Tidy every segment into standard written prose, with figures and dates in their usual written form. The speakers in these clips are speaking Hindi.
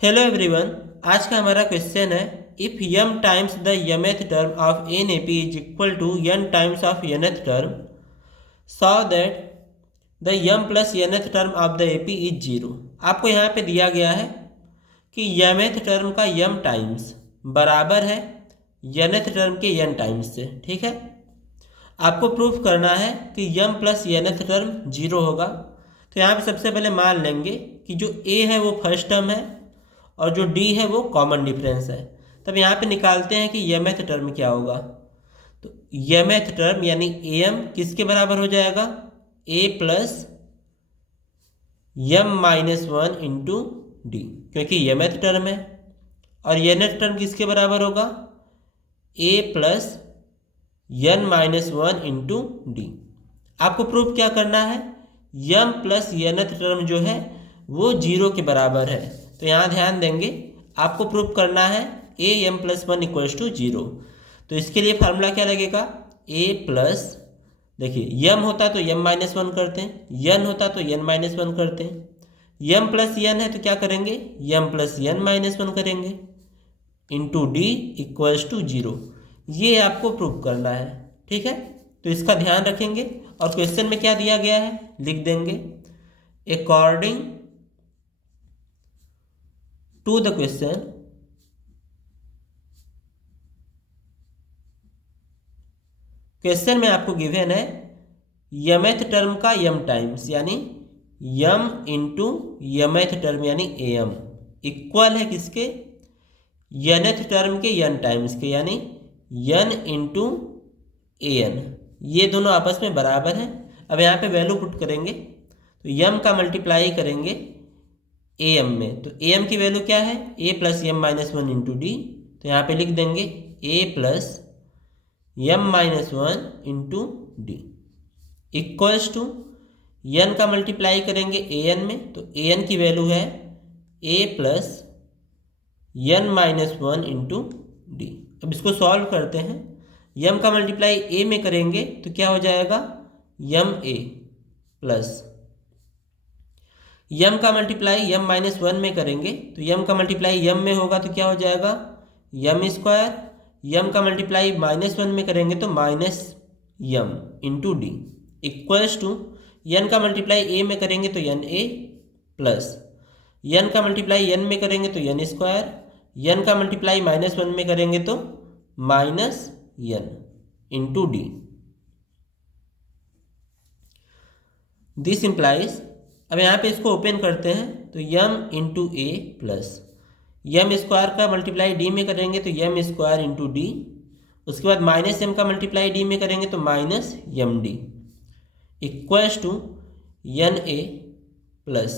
Hello everyone. आज का हमारा क्वेश्चन है if m times the mth term of an A P is equal to n times of nth term so that the m plus nth term of the A P is zero. आपको यहाँ पे दिया गया है कि यमेथ टर्म का यम टाइम्स बराबर है यनथ टर्म के यन टाइम्स से। ठीक है, आपको प्रूफ करना है कि यम प्लस यनथ टर्म जीरो होगा। तो यहाँ पे सबसे पहले मान लेंगे कि जो ए है वो फर्स्ट टर्म है और जो डी है वो कॉमन डिफरेंस है। तब यहाँ पे निकालते हैं कि यमेथ टर्म क्या होगा। तो यमेथ टर्म यानी ए एम किसके बराबर हो जाएगा, ए plus m minus one into D, क्योंकि यमेथ टर्म है। और यनेथ टर्म किसके बराबर होगा, a plus n minus one into d. आपको प्रूफ क्या करना है, यम प्लस यनथ टर्म जो है वो जीरो के बराबर है। तो यहाँ ध्यान देंगे, आपको प्रूफ करना है a m plus one equals to zero. तो इसके लिए फार्मूला क्या लगेगा, ए प्लस, देखिए यम होता तो यम माइनस वन करते हैं, यन होता तो यन माइनस वन करते हैं। यम प्लस यन है तो क्या करेंगे, m plus n minus one करेंगे into d equals to zero. ये आपको प्रूफ करना है। ठीक है, तो इसका ध्यान रखेंगे। और क्वेश्चन में क्या दिया गया है लिख देंगे, अकॉर्डिंग टू द क्वेश्चन में आपको गिवन है यमेथ टर्म का यम टाइम्स यानी यम इंटू यमेथ टर्म यानी ए एम इक्वल है किसके, यनेथ टर्म के यन टाइम्स के यानी यन इंटू ए एन। ये दोनों आपस में बराबर हैं। अब यहाँ पे वैल्यू पुट करेंगे तो यम का मल्टीप्लाई करेंगे ए एम में। तो ए एम की वैल्यू क्या है, a plus m minus one into d. तो यहाँ पे लिख देंगे a plus m minus one into d equals to n का मल्टीप्लाई करेंगे ए एन में। तो ए एन की वैल्यू है a plus n minus one into d. अब इसको सॉल्व करते हैं, यम का मल्टीप्लाई ए में करेंगे तो क्या हो जाएगा, यम ए प्लस यम का मल्टीप्लाई यम माइनस वन में करेंगे तो यम का मल्टीप्लाई यम में होगा तो क्या हो जाएगा, यम स्क्वायर। यम का मल्टीप्लाई माइनस वन में करेंगे तो minus m into d equals to n का मल्टीप्लाई ए में करेंगे तो यन ए प्लस यन का मल्टीप्लाई यन में करेंगे तो यन स्क्वायर, यन का मल्टीप्लाई माइनस वन में करेंगे तो minus n into D. This implies, अब यहाँ पे इसको ओपन करते हैं तो M into a plus Yama square का मल्टीप्लाई डी में करेंगे तो यम स्क्वायर इंटू डी। उसके बाद माइनस यम का मल्टीप्लाई डी में करेंगे तो minus m d equals to n a plus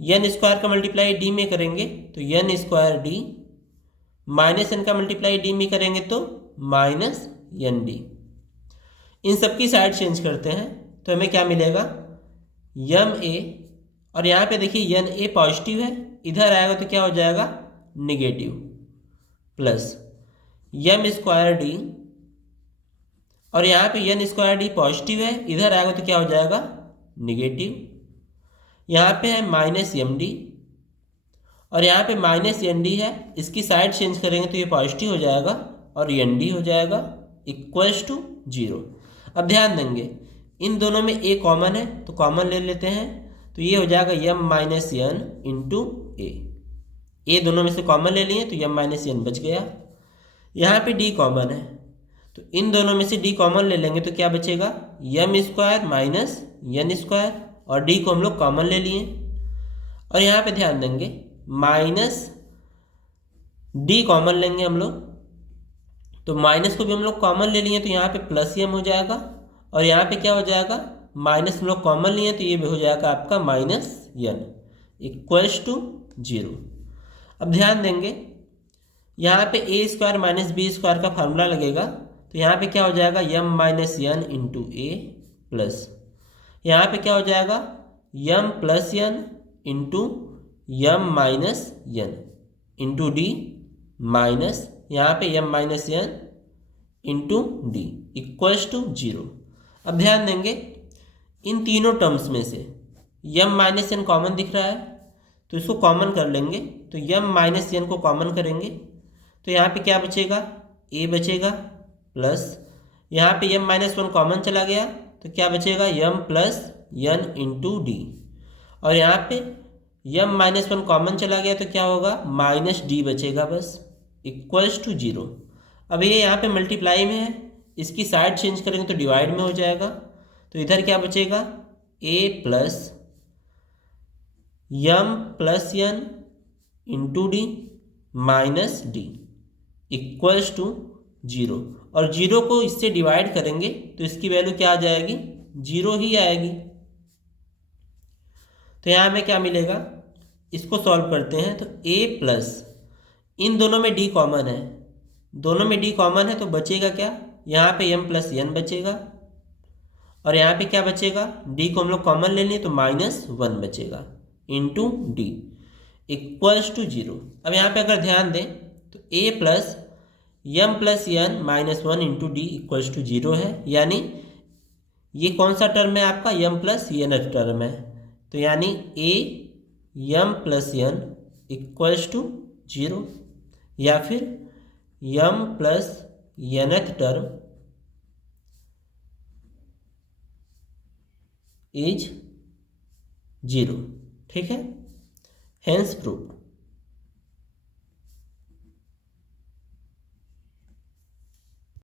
n square का मल्टीप्लाई डी में करेंगे तो n square d, minus n का मल्टीप्लाई डी में करेंगे तो माइनस यन डी। इन सबकी साइड चेंज करते हैं तो हमें क्या मिलेगा, यम ए, और यहाँ पे देखिए यन ए पॉजिटिव है, इधर आएगा तो क्या हो जाएगा निगेटिव, प्लस यम स्क्वायर डी, और यहाँ पे यन स्क्वायर डी पॉजिटिव है, इधर आएगा तो क्या हो जाएगा निगेटिव। यहाँ पे है माइनस यम डी और यहाँ पे माइनस एन डी है, इसकी साइड चेंज करेंगे तो ये पॉजिटिव हो जाएगा और एन डी हो जाएगा इक्वल्स टू जीरो। अब ध्यान देंगे इन दोनों में ए कॉमन है तो कॉमन ले लेते हैं, तो ये हो जाएगा यम माइनस यन इंटू ए दोनों में से कॉमन ले लिए तो यम माइनस यन बच गया। यहाँ पे डी कॉमन है तो इन दोनों में से डी कॉमन ले लेंगे तो क्या बचेगा, यम स्क्वायर माइनस यन स्क्वायर, और डी को हम लोग कॉमन ले लिए। और यहाँ पे ध्यान देंगे माइनस डी कॉमन लेंगे हम लोग, तो माइनस को भी हम लोग कॉमन ले लिए तो यहाँ पे प्लस यम हो जाएगा, और यहाँ पे क्या हो जाएगा माइनस हम लोग कॉमन लिए तो ये भी हो जाएगा आपका minus n equals to zero. अब ध्यान देंगे यहाँ पे a square minus b square का फार्मूला लगेगा तो यहाँ पे क्या हो जाएगा m minus n into a plus यहाँ पे क्या हो जाएगा m plus n into m minus n into d minus यहाँ पे m minus n into d equals to zero. अब ध्यान देंगे इन तीनों टर्म्स में से यम माइनस एन कॉमन दिख रहा है तो इसको कॉमन कर लेंगे, तो यम माइनस एन को कॉमन करेंगे तो यहाँ पे क्या बचेगा, ए बचेगा, प्लस यहाँ पे यम माइनस वन कॉमन चला गया तो क्या बचेगा, यम प्लस एन इंटू डी, और यहाँ पे यम माइनस वन कॉमन चला गया तो क्या होगा, माइनस डी बचेगा बस, इक्वल्स टू जीरो। अब ये यहाँ पे मल्टीप्लाई में है, इसकी साइड चेंज करेंगे तो डिवाइड में हो जाएगा, तो इधर क्या बचेगा, a plus m plus n into d minus d equals to zero, और जीरो को इससे डिवाइड करेंगे तो इसकी वैल्यू क्या आ जाएगी, जीरो ही आएगी। तो यहाँ हमें क्या मिलेगा, इसको सॉल्व करते हैं तो a प्लस, इन दोनों में d कॉमन है, दोनों में d कॉमन है तो बचेगा क्या, यहाँ पे m प्लस एन बचेगा, और यहाँ पे क्या बचेगा, d को हम लोग कॉमन ले लें तो माइनस वन बचेगा into d equals to zero. अब यहाँ पे अगर ध्यान दें तो a plus m plus n minus one into d equals to zero है, यानी ये कौन सा टर्म है आपका, यम प्लस एन टर्म है, तो यानी a m plus n equals to zero, या फिर m plus nth term is zero. ठीक है, हेंस प्रूव्ड।